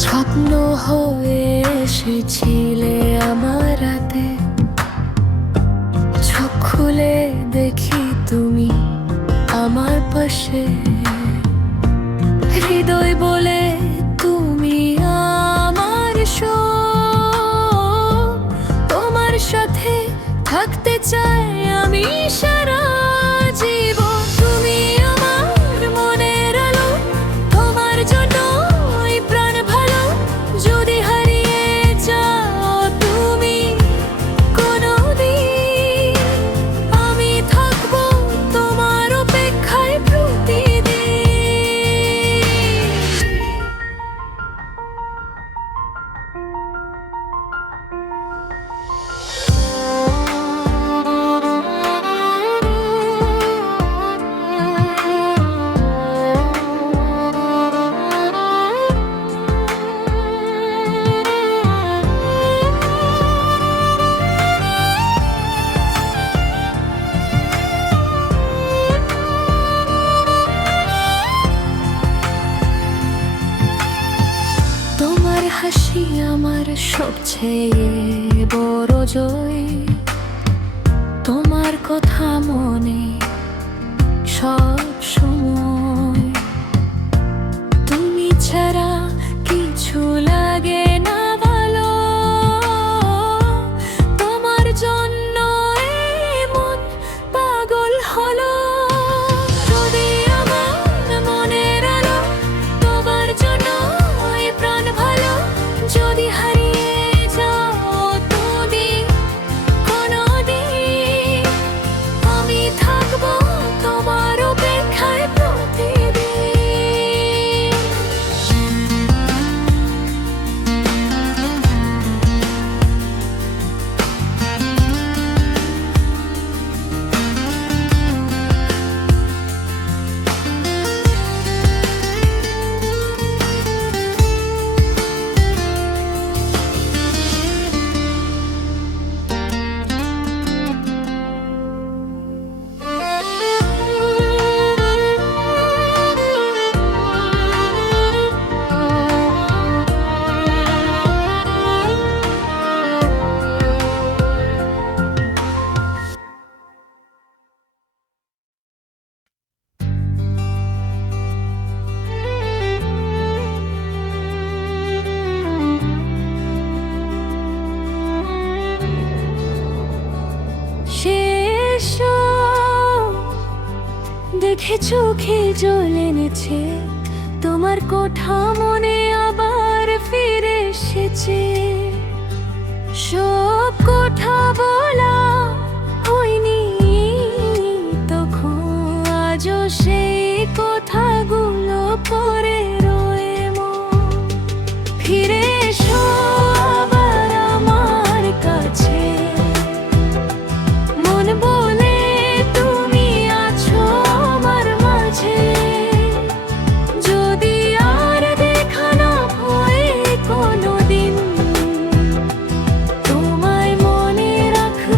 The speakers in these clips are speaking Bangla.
স্বপ্ন হয়ে এসেছিলে আমার রাতে, চোখ খুলে দেখি তুমি আমার পাশে। হৃদয় বলে তুমি আমার সব, তোমার সাথে থাকতে চাই আমি সারা জীবন। তুমি আমার মনের আলো, তোমার জন্য প্রাণ ভালো। যদি হারিয়ে যাও তুমি কোনোদিন, আমি থাকবো তোমার অপেক্ষায় প্রতিদিন। তোমার হাসি আমার সবচেয়ে বড় জয়, তোমার কথা মনে সব সময়। তুমি ছাড়া কিছু লাগে না ভালো, তোমার জন্য মন পাগল হলো। যদি আমার মনের আলো, তোমার জন্য প্রাণ ভালো। যদি হারিয়ে যাও তুমি কোনোদিন, আমি থাকবো তোমার অপেক্ষায় প্রতিদিন। শেষ দেখে চোখে জল এনেছে, তোমার কথা মনে আবার ফিরে এসেছে। সব কথা বলা হয়নি তখন, আজও সেই কথাগুলো পরে রয়ে মন। ফিরে এসো আবার আমার কাছে, মন বলে তুমি আছো আমার মাঝে। যদি আর দেখা না হয় কোনোদিন, তোমায় মনে রাখবো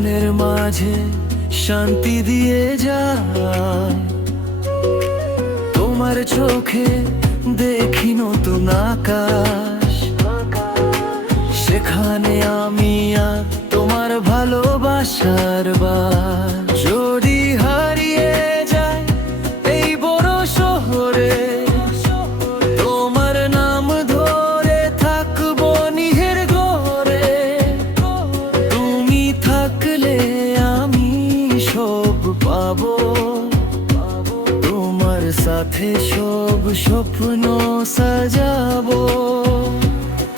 মনের মাঝে শান্তি দিয়ে যায়। তোমার চোখে দেখি নতুন আকাশ, সেখানে আমি আর তোমার ভালোবাসার বার। যদি হারিয়ে যায় এই বড় শহরে, তোমার নাম ধরে থাকবো নিহের ঘরে। তুমি থাকলে আমি সব পাবো, তোমার সাথে সব স্বপ্ন সাজাবো।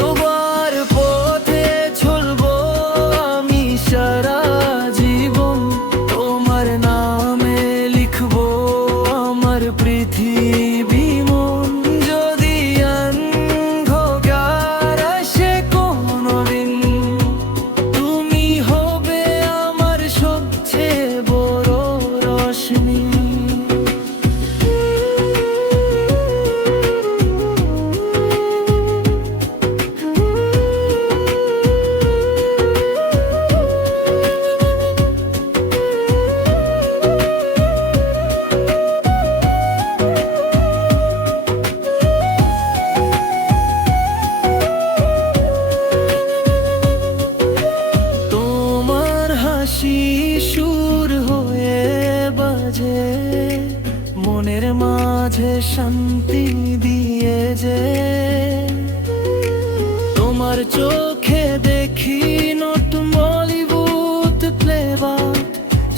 তোমার পথে চলবো আমি সারা জীবন, তোমার নামে লিখবো আমার পৃথিবী মন। যদি অন্ধকার আসে কোনোদিন, তুমি হবে আমার সবচেয়ে বড় রোশনি। সুর হয়ে বাজে মনের মাঝে শান্তি দিয়ে যে। তোমার চোখে দেখি নতুন বলিউড ফ্লেভার,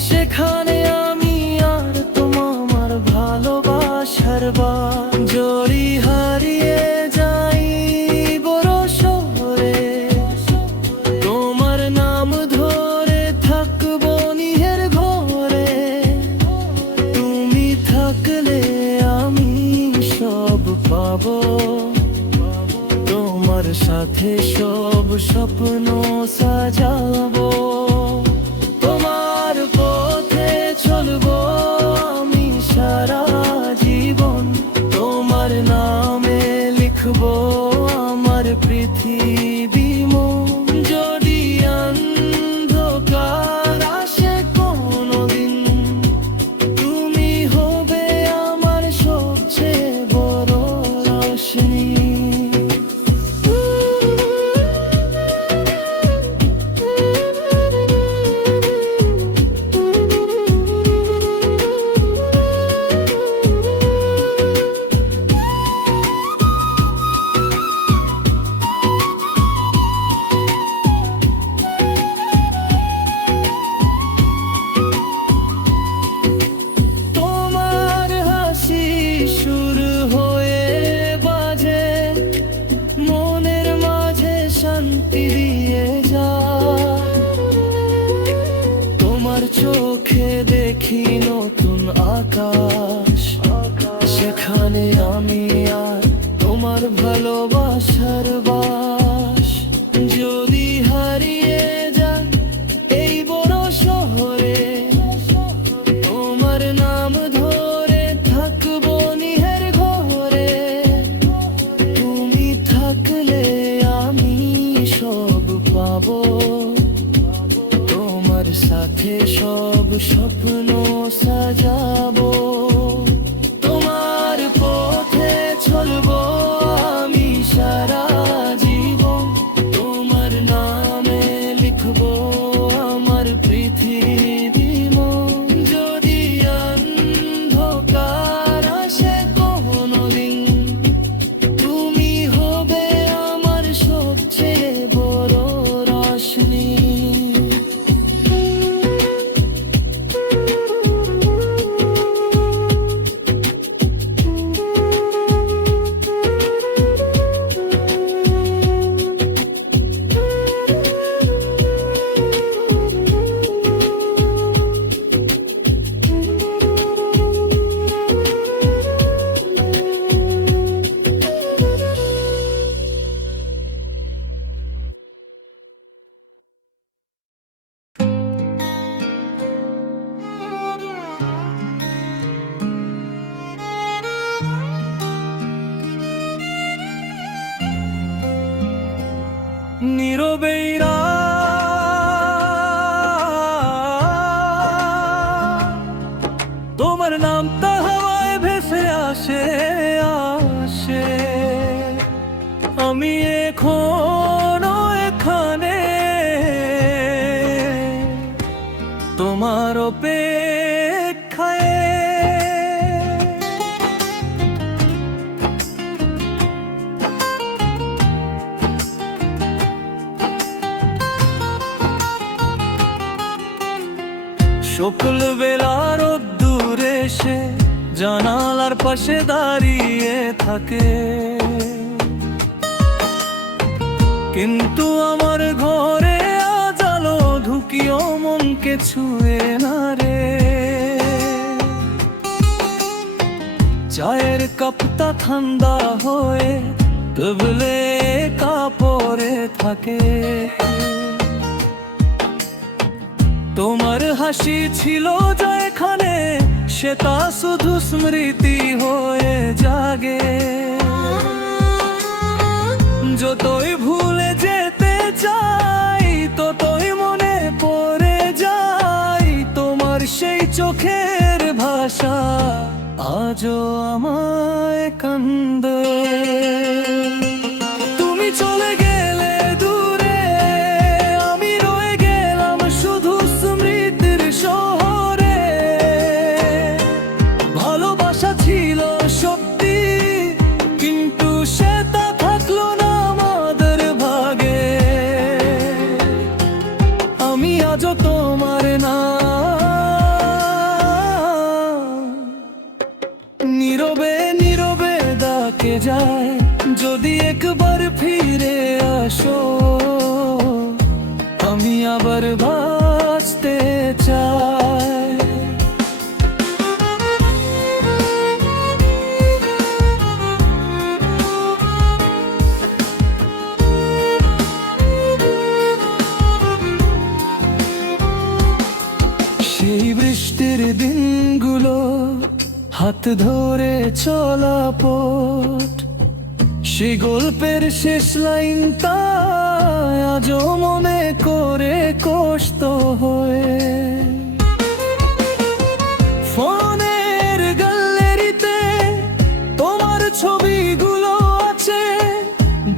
সেখানে আমি আর তোমার ভালোবাসার বার। যদি হারিয়ে যাই বড় শহরে, তোমার নাম ধরে থাকবো নিহের ঘরে। তুমি থাকলে আমি সব পাবো, তোমার সাথে সব স্বপ্ন সাজাবো। তোমার পথে চলবো আমি সারা জীবন, তোমার নামে লিখবো আমার পৃথিবী মন। যদি অন্ধকার আসে কোনোদিন, তুমি হবে আমার সবচেয়ে বড় রোশনি। শান্তি দিয়ে যায়। তোমার চোখে দেখি নতুন আকাশ, সেখানে আমি আর তোমার ভালোবাসার বাস। যদি হারিয়ে যায় এই বড় শহরে, তোমার নাম ধরে থাকবো নিহের ঘরে। তুমি থাকলে আমি সব পাবো, তোমার সাথে সব স্বপ্ন সাজাবো। তোমার পথে চলবো আমি সারা জীবন, তোমার নামে লিখবো আমার পৃথিবী মন। যদি অন্ধকার আসে কোনোদিন, তুমি হবে আমার সবচেয়ে বড় রোশনি। তোমার নামটা হাওয়ায় ভেসে আসে আসে। আমি এখনো এখানে তোমার অপেক্ষায়। সকাল বেলা রোদ্দুর এসে জানালার পাশে দাঁড়িয়ে থাকে, কিন্তু আমার ঘরে আজ আলো ঢুকিও মনকে ছুঁয়ে না রে। চায়ের কাপটা ঠান্ডা হয়ে টেবিলে কাপড়ে থাকে। তোমার হাসি ছিল যা এখানে, সেটা শুধু স্মৃতি হয়ে জাগে। যতই ভুলে যেতে চাই ততই মনে পড়ে যায় তোমার সেই চোখের ভাষা, আজও আমায় কান্দে। তুমি চলে গেলে দূরে, আমি রয়ে গেলাম শুধু স্মৃতির শহরে। ভালোবাসা ছিল সত্যি, কিন্তু সেটা থাকলো না আমাদের ভাগে। আমি আজও তোমার না, নীরবে নীরবে ডাকে যায় যদি একবার ফিরে আসো। আমি আবার বাঁচতে চাই। সেই বৃষ্টির দিনগুলো, হাত ধরে চলা পথ, সেই গল্পের শেষ লাইনটা আজও মনে করে কষ্ট হয়ে। ফোনের গ্যালারিতে তোমার ছবিগুলো আছে,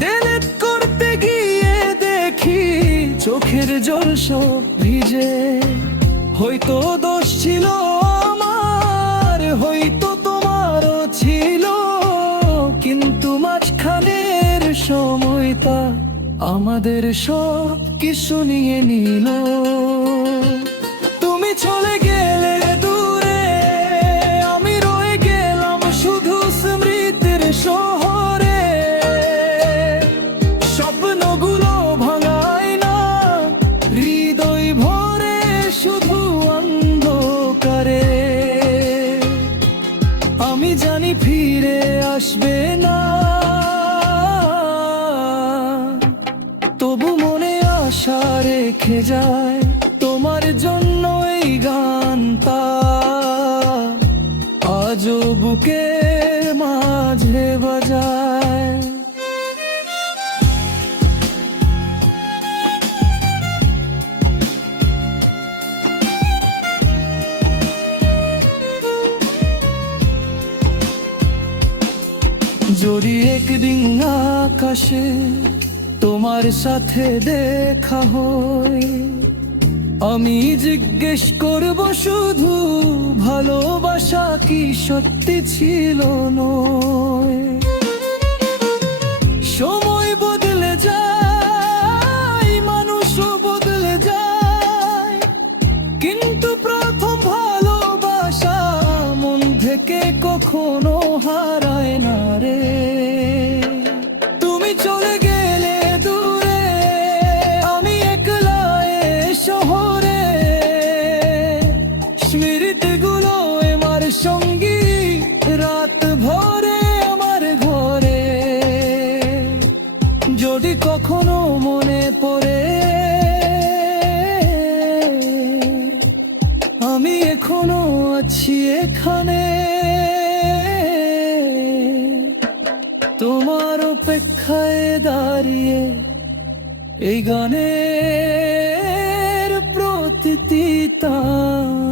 ডিলিট করতে গিয়ে দেখি চোখের জল সব ভিজে। হয়তো দোষ ছিল আমার, হয়তো তোমারও ছিল, কিন্তু মাঝখানের সময়টা আমাদের সব কিছু নিয়ে নিল। তুমি চলে গেলে দূরে, আমি রয়ে গেলাম শুধু স্মৃতির শহরে। স্বপ্নগুলো ভাঙায় না, হৃদয় ভরে শুধু অন্ধকারে। আমি জানি ফিরে আসবে না, তবু মনে আশা রেখে যায় তোমার জন্য এই গানটা, আজও বুকের মাঝে বাজায়। যদি একদিন আকাশে তোমার সাথে দেখা হয়, আমি জিজ্ঞেস করব শুধু ভালোবাসা কি সত্যি ছিল নয়। সময় বদলে যায়, মানুষও বদলে যায়, কিন্তু প্রথম ভালোবাসা মন থেকে কখনো হারায় না রে। তুমি চলে গেলে দূরে, আমি একলা এই শহরে। স্মৃতিগুলো আমার সঙ্গী, রাত ভরে আমার ঘরে। যদি কখনো মনে পড়ে, আমি এখনো আছি এখানে তোমার অপেক্ষায় দাঁড়িয়ে। এই গানের প্রতিটি তান